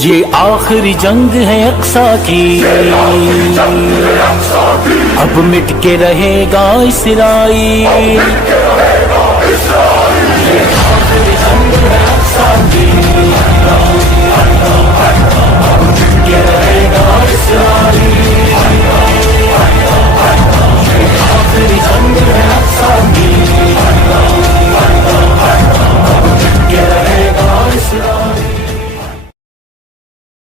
ये आखिरी जंग है अक्सा की, अब मिट के रहेगा इसराइल।